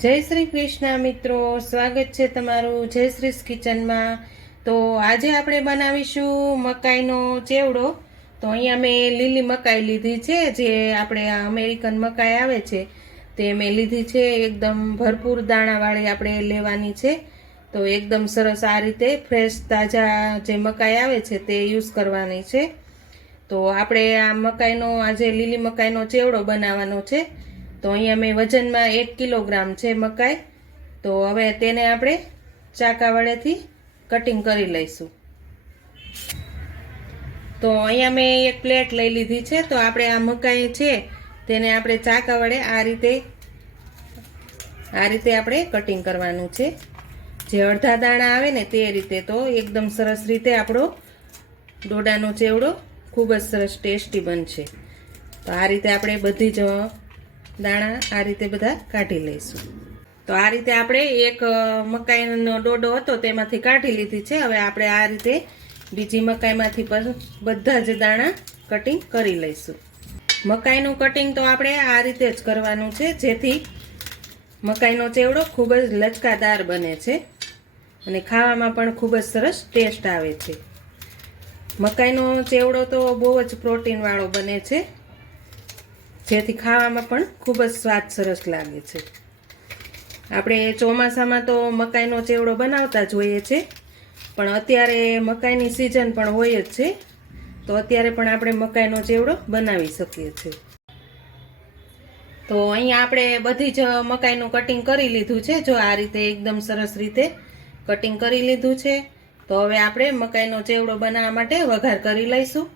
જય શ્રી કૃષ્ણ મિત્રો, સ્વાગત છે તમારું જય શ્રી કિચનમાં. તો આજે આપણે બનાવીશું મકાઈનો ચેવડો. તો અહીંયા મેં લીલી મકાઈ લીધી છે, જે આપણે આ અમેરિકન મકાઈ આવે છે, તે મેં લીધી છે. એકદમ ભરપૂર દાણાવાળી આપણે લેવાની છે. તો એકદમ સરસ આ રીતે ફ્રેશ તાજા જે મકાઈ આવે છે તે યુઝ કરવાની છે. તો આપણે આ મકાઈનો આજે લીલી મકાઈનો ચેવડો બનાવવાનો છે તો અહીંયા મેં વજનમાં એક કિલોગ્રામ છે મકાઈ. તો હવે તેને આપણે ચાકા વડેથી કટિંગ કરી લઈશું. તો અહીંયા મેં એક પ્લેટ લઈ લીધી છે. તો આપણે આ મકાઈ છે તેને આપણે ચાકા વડે આ રીતે આ રીતે આપણે કટિંગ કરવાનું છે. જે અડધા દાણા આવે ને તે રીતે તો એકદમ સરસ રીતે આપણો દોડાનો ચેવડો ખૂબ જ સરસ ટેસ્ટી બનશે. તો આ રીતે આપણે બધી જ દાણા આ રીતે બધા કાઢી લઈશું. તો આ રીતે આપણે એક મકાઈનો ડોડો હતો તેમાંથી કાઢી લીધી છે. હવે આપણે આ રીતે બીજી મકાઈમાંથી પણ બધા જ દાણા કટિંગ કરી લઈશું. મકાઈનું કટિંગ તો આપણે આ રીતે જ કરવાનું છે, જેથી મકાઈનો ચેવડો ખૂબ જ લચકાદાર બને છે અને ખાવામાં પણ ખૂબ જ સરસ ટેસ્ટ આવે છે. મકાઈનો ચેવડો તો બહુ જ પ્રોટીનવાળો બને છે. જેથી ખાવામાં પણ ખૂબ જ સ્વાદ સરસ લાગે છે. આપણે ચોમાસામાં તો મકાઈનો ચેવડો બનાવતા જ હોઈએ છીએ, પણ અત્યારે મકાઈની સિઝન પણ હોય જ છે, તો અત્યારે પણ આપણે મકાઈનો ચેવડો બનાવી શકીએ છીએ. તો અહીંયા આપણે બધી જ મકાઈનું કટિંગ કરી લીધું છે, જો આ રીતે એકદમ સરસ રીતે કટિંગ કરી લીધું છે, તો હવે આપણે મકાઈનો ચેવડો બનાવવા માટે વઘાર કરી લઈશું.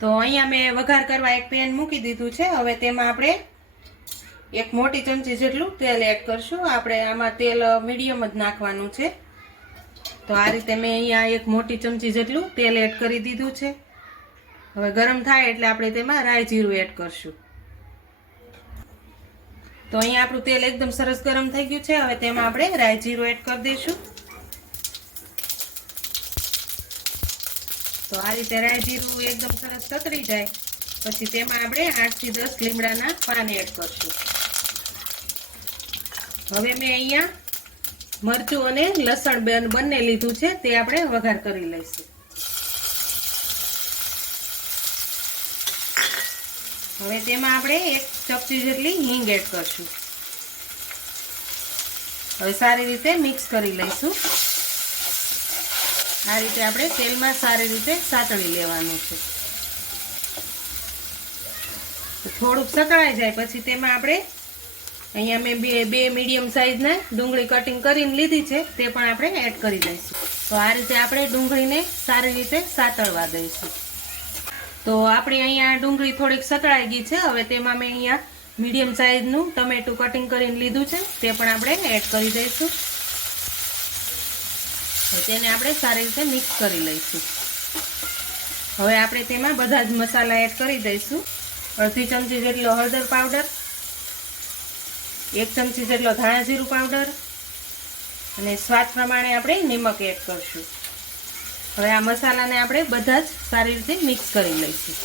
તો અહીંયા મેં વઘાર કરવા એક પેન મૂકી દીધું છે. હવે તેમાં આપણે એક મોટી ચમચી જેટલું તેલ એડ કરશું. આપણે આમાં તેલ મીડિયમ જ નાખવાનું છે. તો આ રીતે મેં અહીંયા એક મોટી ચમચી જેટલું તેલ એડ કરી દીધું છે. હવે ગરમ થાય એટલે આપણે તેમાં રાઈ જીરું એડ કરશું. તો અહીંયા આપણું તેલ એકદમ સરસ ગરમ થઈ ગયું છે. હવે તેમાં આપણે રાઈ જીરું એડ કરી દઈશું. તો આ રીતે રાયજીરું એકદમ સરસ સતરી જાય. પછી તેમાં આપણે આઠથી દસ લીમડાના પાન એડ કરશું. હવે મેં અહીંયા મરચું અને લસણ બેન લીધું છે, તે આપણે વઘાર કરી લઈશું. હવે તેમાં આપણે એક ચપટી જેટલી હિંગ એડ કરશું. હવે સારી રીતે મિક્સ કરી લઈશું. આ રીતે આપણે તેલમાં સારી રીતે સાતળી લેવાનું છે. થોડુંક સતળાઈ જાય પછી તેમાં આપણે અહીંયા મેં બે બે મીડિયમ સાઇઝના ડુંગળી કટિંગ કરીને લીધી છે, તે પણ આપણે એડ કરી દઈશું. તો આ રીતે આપણે ડુંગળીને સારી રીતે સાતળવા દઈશું. તો આપણી અહીંયા ડુંગળી થોડીક સતળાઈ ગઈ છે, હવે તેમાં મેં અહીંયા મીડિયમ સાઇઝનું ટમેટું કટિંગ કરીને લીધું છે, તે પણ આપણે એડ કરી દઈશું. તેને આપણે સારી રીતે મિક્સ કરી લઈશું. હવે આપણે તેમાં બધા જ મસાલા એડ કરી દઈશું. અડધી ચમચી જેટલો હળદર પાવડર એક ચમચી જેટલો ધાણા જીરું પાવડર અને સ્વાદ પ્રમાણે આપણે નિમક એડ કરશું. હવે આ મસાલાને આપણે બધા જ સારી રીતે મિક્સ કરી લઈશું.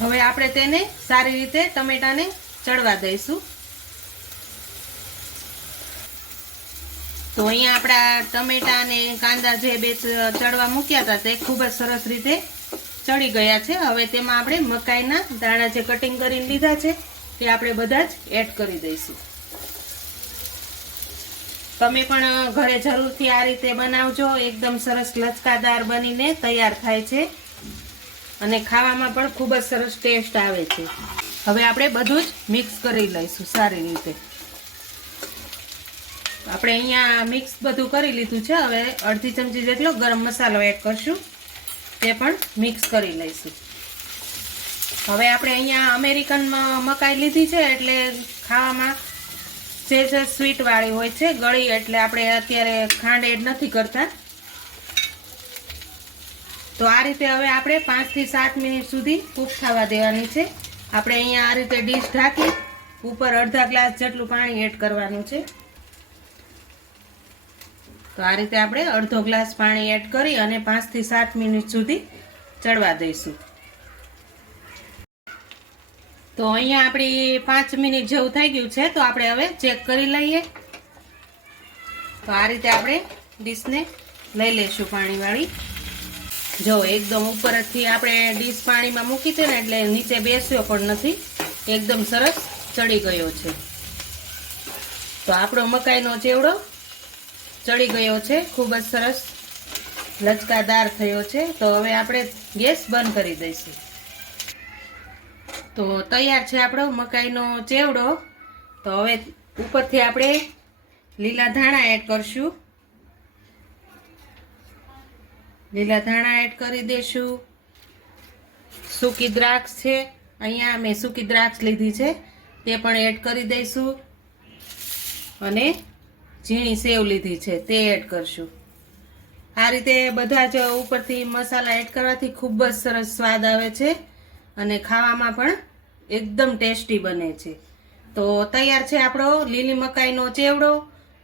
હવે આપણે તેને સારી રીતે ટમેટાને ચડવા દઈશું. તો અહીંયા આપણા ટમેટા અને કાંદા જે બે ચડવા મૂક્યા હતા તે ખૂબ જ સરસ રીતે ચડી ગયા છે. હવે તેમાં આપણે મકાઈના દાણા જે કટિંગ કરીને લીધા છે તે આપણે બધા જ એડ કરી દઈશું. તમે પણ ઘરે જરૂરથી આ રીતે બનાવજો. એકદમ સરસ લચકાદાર બનીને તૈયાર થાય છે. અને ખાવામાં પણ ખૂબ જ સરસ ટેસ્ટ આવે છે. હવે આપણે બધું જ મિક્સ કરી લઈશું સારી રીતે. આપણે અહીંયા મિક્સ બધું કરી લીધું છે. હવે અડધી ચમચી જેટલો ગરમ મસાલો એડ કરશું. તે પણ મિક્સ કરી લઈશું. હવે આપણે અહીંયા અમેરિકન મકાઈ લીધી છે એટલે ખાવામાં જે જે સ્વીટવાળી હોય છે, ગળી એટલે આપણે અત્યારે ખાંડ એડ નથી કરતા. તો આ રીતે હવે આપણે પાંચથી સાત મિનિટ સુધી કૂક થવા દેવાની છે. આપણે અહીંયા આ રીતે ડીશ ઢાંકી, ઉપર અડધા ગ્લાસ જેટલું પાણી એડ કરવાનું છે. તો આ રીતે આપણે અડધો ગ્લાસ પાણી એડ કરી અને પાંચથી સાત મિનિટ સુધી ચડવા દઈશું. તો અહીંયા આપણી પાંચ મિનિટ જેવું થઈ ગયું છે, તો આપણે હવે ચેક કરી લઈએ. તો આ રીતે આપણે ડીશને લઈ લઈશું પાણીવાળી. જો એકદમ ઉપરથી આપણે ડીશ પાણીમાં મૂકી છે ને, એટલે નીચે બેસ્યો પણ નથી. એકદમ સરસ ચડી ગયો છે. તો આપણો મકાઈનો ચેવડો ચડી ગયો છે, ખૂબ જ સરસ લચકાદાર થયો છે. તો હવે આપણે ગેસ બંધ કરી દઈશું. તો તૈયાર છે આપણો મકાઈનો ચેવડો. તો હવે ઉપરથી આપણે લીલા ધાણા એડ કરશું. લીલા ધાણા એડ કરી દઈશું સૂકી દ્રાક્ષ છે, અહીંયા મેં સૂકી દ્રાક્ષ લીધી છે, તે પણ એડ કરી દઈશું. અને ઝીણી સેવ લીધી છે, તે એડ કરશું. આ રીતે બધા જ ઉપરથી મસાલા એડ કરવાથી ખૂબ જ સરસ સ્વાદ આવે છે અને ખાવામાં પણ એકદમ ટેસ્ટી બને છે. તો તૈયાર છે આપણો લીલી મકાઈનો ચેવડો.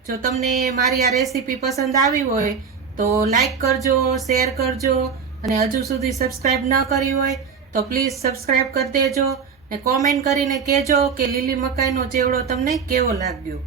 જો તમને મારી આ રેસીપી પસંદ આવી હોય તો લાઈક કરજો, શેર કરજો અને હજુ સુધી સબસ્ક્રાઈબ ન કરી હોય તો પ્લીઝ સબસ્ક્રાઈબ કરી દેજો ને કોમેન્ટ કરીને કહેજો કે લીલી મકાઈનો ચેવડો તમને કેવો લાગ્યો.